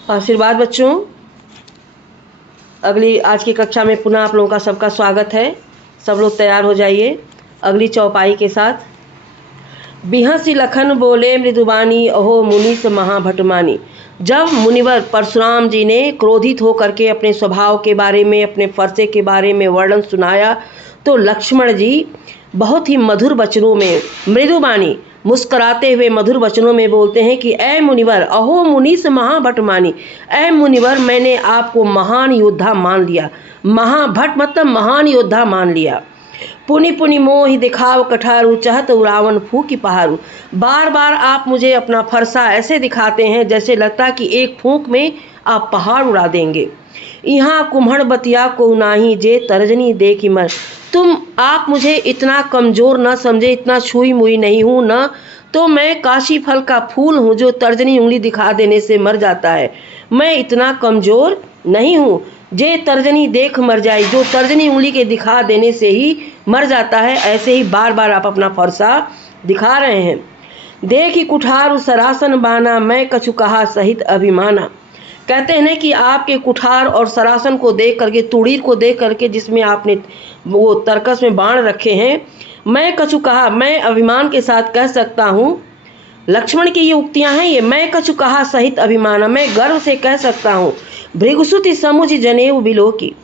आशीर्वाद बच्चों, अगली आज की कक्षा में पुनः आप लोगों का सबका स्वागत है। सब लोग तैयार हो जाइए अगली चौपाई के साथ। बिहसी लखन बोले मृदुबानी, अहो मुनीस महाभटमानी। जब मुनिवर परशुराम जी ने क्रोधित होकर के अपने स्वभाव के बारे में, अपने फरसे के बारे में वर्णन सुनाया, तो लक्ष्मण जी बहुत ही मधुर वचनों में, मृदुबानी मुस्कुराते हुए मधुर वचनों में बोलते हैं कि ऐ मुनिवर, अहो मुनीस महाभटमानी। ऐ मुनिवर, मैंने आपको महान योद्धा मान लिया। महाभट मतलब महान योद्धा मान लिया। पुनि पुनि मोहि दिखाव कठारू, चाहत रावण फूकी पहाड़ू। बार बार आप मुझे अपना फरसा ऐसे दिखाते हैं जैसे लगता कि एक फूंक में आप पहाड़ उड़ा देंगे। यहाँ कुम्हड़ बतिया को नाही, जे तर्जनी देखी मर। आप मुझे इतना कमज़ोर न समझे, इतना छुई मुई नहीं हूँ, न तो मैं काशी फल का फूल हूँ जो तर्जनी उंगली दिखा देने से मर जाता है। मैं इतना कमज़ोर नहीं हूँ जे तर्जनी देख मर जाए, जो तर्जनी उंगली के दिखा देने से ही मर जाता है। ऐसे ही बार बार आप अपना फरसा दिखा रहे हैं। देखी कुठार सरासन बाना, मैं कछु कहा सहित अभिमाना। कहते हैं कि आपके कुठार और सरासन को देख करके, तुड़ीर को देख करके जिसमें आपने वो तरकस में बाण रखे हैं, मैं कछु कहा, मैं अभिमान के साथ कह सकता हूँ। लक्ष्मण की ये उक्तियाँ हैं, ये मैं कछु कहा सहित अभिमाना, मैं गर्व से कह सकता हूँ। भृगुसुति समुझ जनेऊ बिलो की।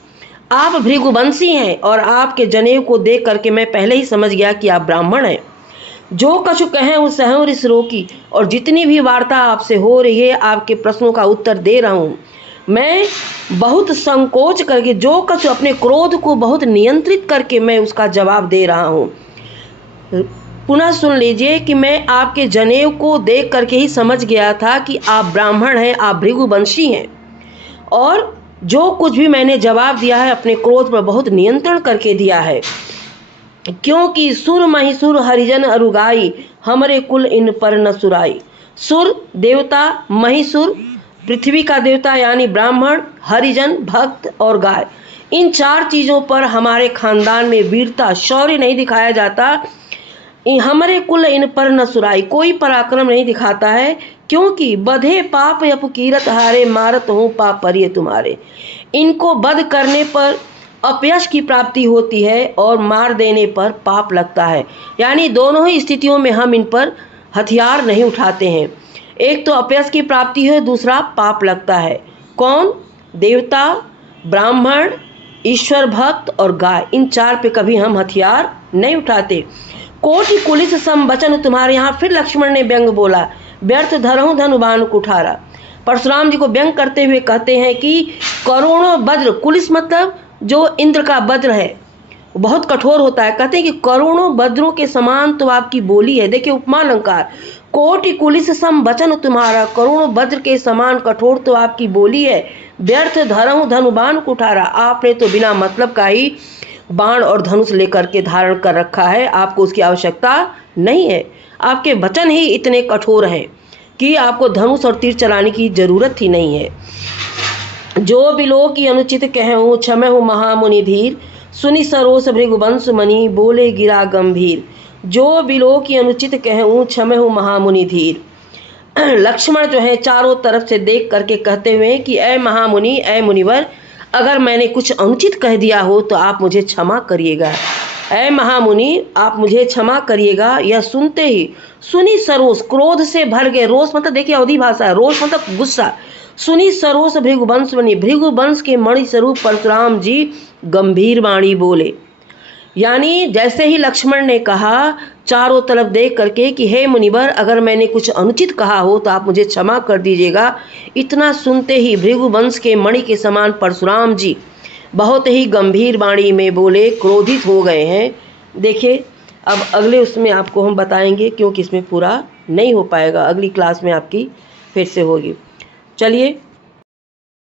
आप भृगुवंशी हैं और आपके जनेऊ को देख करके मैं पहले ही समझ गया कि आप ब्राह्मण हैं। जो कछु कहें उस सहु रिस रोकी। और जितनी भी वार्ता आपसे हो रही है, आपके प्रश्नों का उत्तर दे रहा हूँ। मैं बहुत संकोच करके, जो कछु अपने क्रोध को बहुत नियंत्रित करके मैं उसका जवाब दे रहा हूँ। पुनः सुन लीजिए कि मैं आपके जनेऊ को देख करके ही समझ गया था कि आप ब्राह्मण हैं, आप भृगुवंशी हैं। और जो कुछ भी मैंने जवाब दिया है, अपने क्रोध पर बहुत नियंत्रण करके दिया है। क्योंकि सुर महिसुर हरिजन अरुगाई, हमरे कुल इन पर न सुराई। सुर देवता, महिसुर पृथ्वी का देवता यानी ब्राह्मण, हरिजन भक्त और गाय, इन चार चीज़ों पर हमारे खानदान में वीरता शौर्य नहीं दिखाया जाता। हमारे कुल इन पर न सुराई, कोई पराक्रम नहीं दिखाता है। क्योंकि बधे पाप यपुकीरत हारे, मारत हूँ पाप परिये तुम्हारे। इनको वध करने पर अपयश की प्राप्ति होती है और मार देने पर पाप लगता है। यानी दोनों ही स्थितियों में हम इन पर हथियार नहीं उठाते हैं। एक तो अपयश की प्राप्ति है, दूसरा पाप लगता है। कौन? देवता, ब्राह्मण, ईश्वर भक्त और गाय, इन चार पे कभी हम हथियार नहीं उठाते। कोटि कुलिस सम बचन तुम्हारे। यहाँ फिर लक्ष्मण ने व्यंग बोला, व्यर्थ धरहूँ धनुबान कुठारा। परशुराम जी को व्यंग करते हुए कहते हैं कि करोड़ों वज्र, कुलिस मतलब जो इंद्र का वज्र है, बहुत कठोर होता है। कहते हैं कि करोड़ों वज्रों के समान तो आपकी बोली है। देखिए उपमान अलंकार, कोटि कुलिस सम वचन तुम्हारा, करोड़ों वज्र के समान कठोर तो आपकी बोली है। व्यर्थ धरहूँ धनुबान कुठारा, आपने तो बिना मतलब का ही बाण और धनुष लेकर के धारण कर रखा है, आपको उसकी आवश्यकता नहीं है। आपके वचन ही इतने कठोर हैं कि आपको धनुष और तीर चलाने की जरूरत ही नहीं है। जो बिलो की अनुचित कहूँ, क्षमहु महामुनि धीर, सुनि सरोस भृगुवंश मणि, बोले गिरा गंभीर। जो बिलो की अनुचित कहूँ, क्षमहु महामुनि धीर। लक्ष्मण जो है चारों तरफ से देख करके कहते हुए कि ऐ महामुनि, ऐ मुनिवर, अगर मैंने कुछ अनुचित कह दिया हो तो आप मुझे क्षमा करिएगा। ऐ महामुनि, आप मुझे क्षमा करिएगा। यह सुनते ही सुनी सरोस, क्रोध से भर गए। रोष मतलब देखिए अवधी भाषा है, रोष मतलब गुस्सा। सुनी सरोस भृगुवंश मणि, भृगुवंश के मणि स्वरूप परशुराम जी गंभीर वाणी बोले। यानी जैसे ही लक्ष्मण ने कहा चारों तरफ देख करके कि हे मुनिवर, अगर मैंने कुछ अनुचित कहा हो तो आप मुझे क्षमा कर दीजिएगा, इतना सुनते ही भृगुवंश के मणि के समान परशुराम जी बहुत ही गंभीर वाणी में बोले, क्रोधित हो गए हैं। देखिए अब अगले उसमें आपको हम बताएंगे, क्योंकि इसमें पूरा नहीं हो पाएगा, अगली क्लास में आपकी फिर से होगी। चलिए